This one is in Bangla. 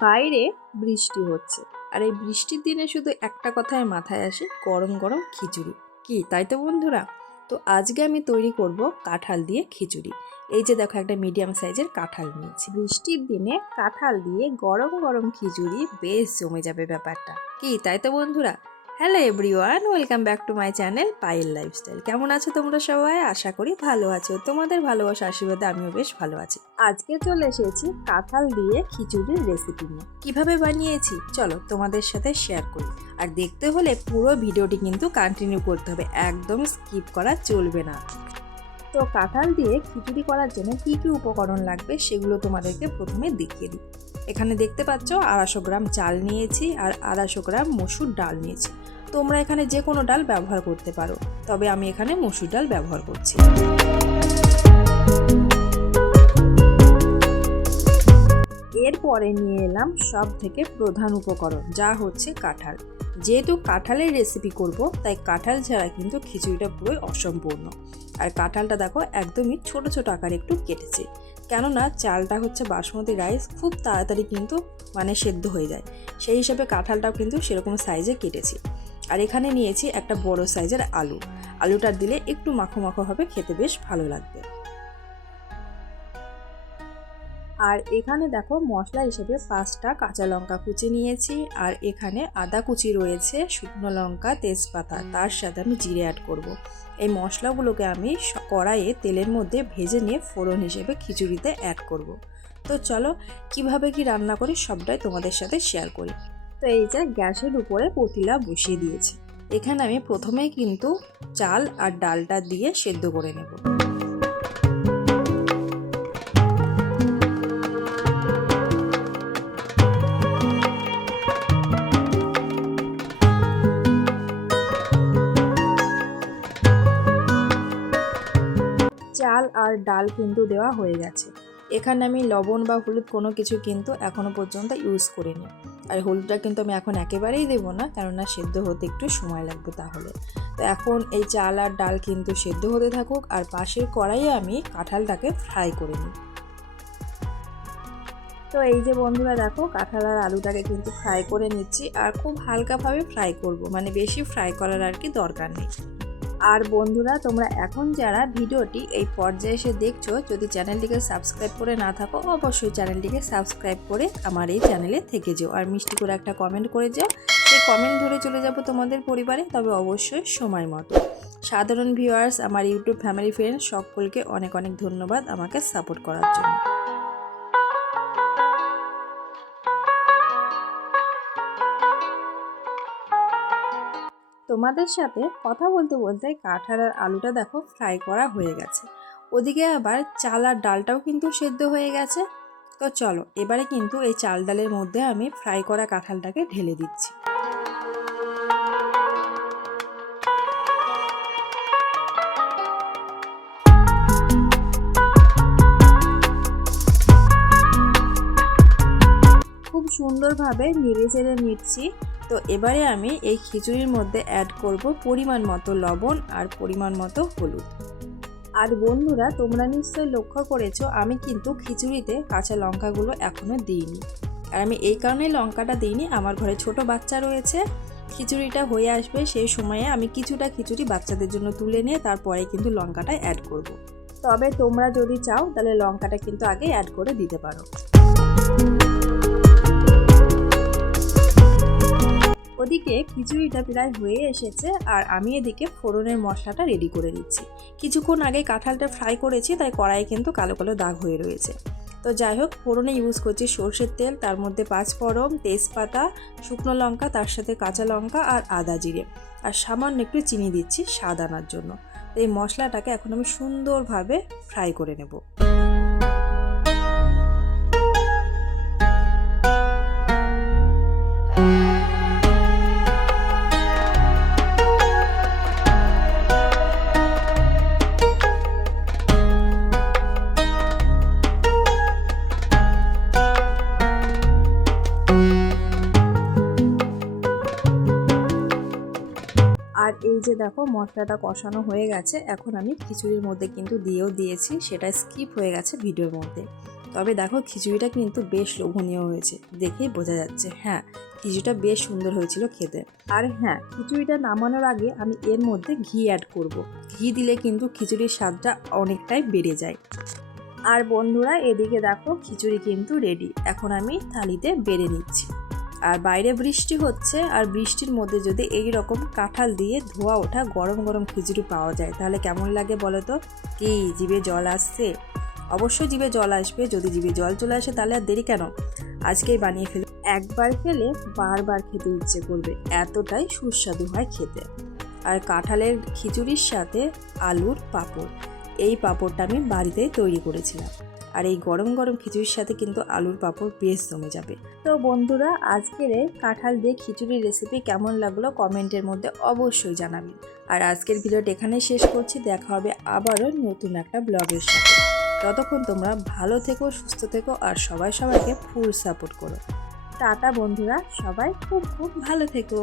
বাইরে বৃষ্টি হচ্ছে। আর এই বৃষ্টির দিনে শুধু একটা কথাই মাথায় আসে, গরম গরম খিচুড়ি। কি, তাই তো বন্ধুরা? তো আজকে আমি তৈরি করব কাঁঠাল দিয়ে খিচুড়ি। এই যে দেখো একটা মিডিয়াম সাইজের কাঁঠাল নিয়েছি। বৃষ্টির দিনে কাঁঠাল দিয়ে গরম গরম খিচুড়ি বেশ জমে যাবে ব্যাপারটা। কি, তাই তো বন্ধুরা? Hello everyone welcome back to my channel Payel lifestyle কেমন আছো তোমরা সবাই? আশা করি ভালো আছো। তোমাদের ভালোবাসা আশীর্বাদে আমিও বেশ ভালো আছি। আজকে চলে এসেছি কাঁঠাল দিয়ে খিচুড়ির রেসিপি নিয়ে। কীভাবে বানিয়েছি? চলো তোমাদের সাথে শেয়ার করি। আর দেখতে হলে পুরো ভিডিওটি কিন্তু কন্টিনিউ করতে হবে। একদম স্কিপ করা চলবে না। তো কাঁঠাল দিয়ে খিচুড়ি করার জন্য কী কী উপকরণ লাগবে সেগুলো তোমাদেরকে প্রথমে দেখিয়ে দিই। এখানে দেখতে পাচ্ছ আড়াইশো গ্রাম চাল নিয়েছি আর আড়াইশো গ্রাম মসুর ডাল নিয়েছি। তোমরা এখানে যে কোনো ডাল ব্যবহার করতে পারো। তবে আমি এখানে মসুর ডাল ব্যবহার করছি। এরপরে নিয়ে এলাম সব থেকে প্রধান উপকরণ, যা হচ্ছে কাঁঠাল। যেহেতু কাঁঠালের রেসিপি করব, তাই কাঁঠাল ছাড়া কিন্তু খিচুড়িটা পুরোই অসম্পূর্ণ। আর কাঁঠালটা দেখো, একদমই ছোট ছোট আকারে একটু কেটেছে। কেননা চালটা হচ্ছে বাসমতি রাইস খুব তাড়াতাড়ি কিন্তু মানে সেদ্ধ হয়ে যায়। সেই হিসাবে কাঁঠালটাও কিন্তু সেরকম সাইজে কেটেছি। আর এখানে নিয়েছি একটা বড় সাইজের আলু আলুটা দিলে একটু মাখো মাখো হবে, খেতে বেশ ভালো লাগবে আর এখানে দেখো মশলা হিসেবে পাঁচটা কাঁচা লঙ্কা কুচি নিয়েছি, আর এখানে আদা কুচি রয়েছে, শুকনো লঙ্কা, তেজপাতা, তার সাথে আমি জিরে অ্যাড করব। এই মশলাগুলোকে আমি কড়াইয়ে তেলের মধ্যে ভেজে নিয়ে ফোড়ন হিসেবে খিচুড়িতে অ্যাড করব। তো চলো, কীভাবে কি রান্না করি সবটাই তোমাদের সাথে শেয়ার করি তো এই যে গ্যাসের উপরে পতিলা বসিয়ে দিয়েছি। এখানে আমি প্রথমে কিন্তু চাল আর ডালটা দিয়ে সেদ্ধ করে নেব। চাল আর ডাল কিন্তু দেওয়া হয়ে গেছে। এখানে আমি লবণ বা হলুদ কোনো কিছু কিন্তু এখনও পর্যন্ত ইউজ করিনি। আর হলুদটা কিন্তু আমি এখন একেবারেই দেবো না, কেননা সেদ্ধ হতে একটু সময় লাগবে তাহলে। তো এখন এই চাল আর ডাল কিন্তু সেদ্ধ হতে থাকুক, আর পাশের কড়াইয়ে আমি কাঁঠালটাকে ফ্রাই করে নিই। তো এই যে বন্ধুরা দেখো, কাঁঠাল আর আলুটাকে কিন্তু ফ্রাই করে নিচ্ছি, আর খুব হালকাভাবে ফ্রাই করব মানে বেশি ফ্রাই করার আর কি দরকার নেই। আর বন্ধুরা, তোমরা এখন যারা ভিডিওটি এই পর্যায়ে এসে দেখছ, যদি চ্যানেলটিকে সাবস্ক্রাইব করে না থাকো, অবশ্যই চ্যানেলটিকে সাবস্ক্রাইব করে আমার এই চ্যানেলে থেকে যেও। আর মিষ্টি করে একটা কমেন্ট করে যাও। সেই কমেন্ট ধরে চলে যাব তোমাদের পরিবারে, তবে অবশ্যই সময় মতো। সাধারণ ভিউয়ার্স আমার ইউটিউব ফ্যামিলি ফ্রেন্ড সকলকে অনেক অনেক ধন্যবাদ আমাকে সাপোর্ট করার জন্য। তোমাদের সাথে কথা বলতে বলতে কাঁঠাল আর আলুটা দেখো ফ্রাই করা হয়ে গেছে। ওদিকে আবার চাল আর ডালটাও কিন্তু সেদ্ধ হয়ে গেছে। তো চলো, এবারে কিন্তু এই চাল ডালের মধ্যে আমি ফ্রাই করা কাঁঠালটাকে ঢেলে দিচ্ছি। খুব সুন্দরভাবে নেড়ে চেড়ে নিচ্ছি। তো এবারে আমি এই খিচুড়ির মধ্যে অ্যাড করব পরিমাণ মতো লবণ আর পরিমাণ মতো হলুদ। আর বন্ধুরা, তোমরা নিশ্চয়ই লক্ষ্য করেছ, আমি কিন্তু খিচুড়িতে কাঁচা লঙ্কাগুলো এখনও দিইনি। আর আমি এই কারণে লঙ্কাটা দিইনি, আমার ঘরে ছোট বাচ্চা রয়েছে, খিচুড়িটা হয়ে আসবে সেই সময়ে আমি কিছুটা খিচুড়ি বাচ্চাদের জন্য তুলে নিয়ে তারপরে কিন্তু লঙ্কাটা অ্যাড করব। তবে তোমরা যদি চাও, তাহলে লঙ্কাটা কিন্তু আগে অ্যাড করে দিতে পারো। ওদিকে খিচুড়িটা প্রায় হয়ে এসেছে আর আমি এদিকে ফোড়নের মশলাটা রেডি করে নিচ্ছি। কিছুক্ষণ আগে কাঁঠালটা ফ্রাই করেছি, তাই কড়াই কিন্তু কালো কালো দাগ হয়ে রয়েছে। তো যাই হোক, ফোড়নে ইউজ করছি সর্ষের তেল, তার মধ্যে পাঁচ ফোড়ন, তেজপাতা, শুকনো লঙ্কা, তার সাথে কাঁচা লঙ্কা আর আদা জিরে। আর সামান্য একটু চিনি দিচ্ছি স্বাদ আনার জন্য। এই মশলাটাকে এখন আমি সুন্দরভাবে ফ্রাই করে নেব। এই যে দেখো মশলাটা কষানো হয়ে গেছে, এখন আমি খিচুড়ির মধ্যে কিন্তু দিয়েও দিয়েছি, সেটা স্কিপ হয়ে গেছে ভিডিওর মধ্যে। তবে দেখো খিচুড়িটা কিন্তু বেশ লোভনীয় হয়েছে, দেখেই বোঝা যাচ্ছে হ্যাঁ খিচুড়িটা বেশ সুন্দর হয়েছিল খেতে। আর হ্যাঁ খিচুড়িটা নামানোর আগে আমি এর মধ্যে ঘি অ্যাড করব। ঘি দিলে কিন্তু খিচুড়ির স্বাদটা অনেকটাই বেড়ে যায়। আর বন্ধুরা, এদিকে দেখো খিচুড়ি কিন্তু রেডি এখন আমি থালিতে বেড়ে নিচ্ছি। আর বাইরে বৃষ্টি হচ্ছে, আর বৃষ্টির মধ্যে যদি এই রকম কাঁঠাল দিয়ে ধোয়া ওঠা গরম গরম খিচুড়ি পাওয়া যায়, তাহলে কেমন লাগে বলো তো? কি, জিভে জল আসছে? অবশ্যই জিভে জল আসবে, যদি জিভে জল চলে আসে তাহলে আর দেরি কেন? আজকেই বানিয়ে ফেলি। একবার খেলে বারবার খেতে ইচ্ছে করবে, এতটাই সুস্বাদু হয় খেতে। আর কাঁঠালের খিচুড়ির সাথে আলুর পাঁপড়, এই পাঁপড়টা আমি বাড়িতেই তৈরি করেছিলাম। আর এই গরম গরম খিচুড়ির সাথে কিন্তু আলুর পাঁপড় বেশ জমে যাবে। তো বন্ধুরা, আজকের কাঁঠাল দিয়ে খিচুড়ির রেসিপি কেমন লাগল কমেন্টের মধ্যে অবশ্যই জানাবেন। আর আজকের ভিডিওটা এখানে শেষ করছি, দেখা হবে আবারও নতুন একটা ব্লগের সাথে। ততক্ষণ তোমরা ভালো থেকো, সুস্থ থেকো আর সবাই সবাইকে ফুল সাপোর্ট করো। টাটা বন্ধুরা, সবাই খুব খুব ভালো থেকো।